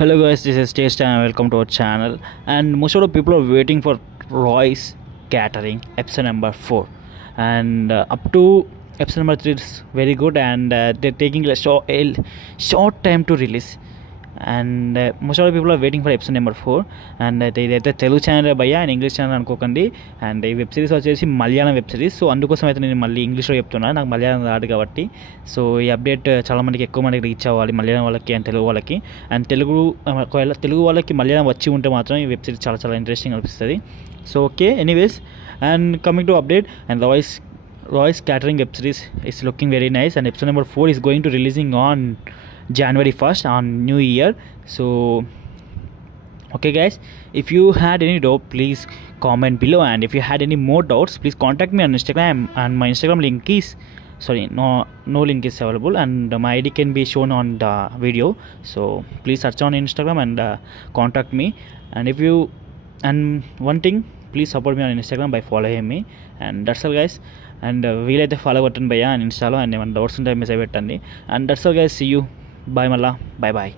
Hello guys, this is Taste and welcome to our channel. And most of the people are waiting for Royce Catering episode number 4, and up to episode number 3 is very good, and they're taking a short time to release. And most of the people are waiting for episode number 4, and ఇదైతే తెలుగు ఛానల్ భయ్యా and English channel అనుకోకండి. అండ్ ఈ web series వచ్చేసి Malayalam web series. So అందుకోసం అయితే నేను మళ్ళీ ఇంగ్లీష్లో చెప్తున్నాను, నాకు మలయాళం రాదు కాబట్టి. సో ఈ అప్డేట్ చాలామందికి ఎక్కువ మందికి రీచ్ అవ్వాలి, మలయాళం వాళ్ళకి అండ్ తెలుగు వాళ్ళకి. అండ్ ఒకవేళ తెలుగు వాళ్ళకి మలయాళం వచ్చి ఉంటే మాత్రం ఈ వెబ్ సిరీస్ చాలా చాలా ఇంట్రెస్టింగ్ అనిపిస్తుంది. So okay, anyways, and coming to update, and Royce Catering web series is looking very nice, and episode number 4 is going to releasing on January 1st on New Year. So okay guys, if you had any doubt, please comment below, and if you had any more doubts, please contact me on Instagram, and my Instagram link is no link is available, and my ID can be shown on the video. So please search on Instagram and contact me. And one thing, please support me on Instagram by following me, and that's all guys. And వీలైతే ఫాలో కొట్టండి భయ్యా అండ్ ఇన్స్టాలో, అండ్ ఏమైనా డౌట్స్ ఉంటే message పెట్టండి. And that's all guys, see you, bye, మళ్ళా బాయ్.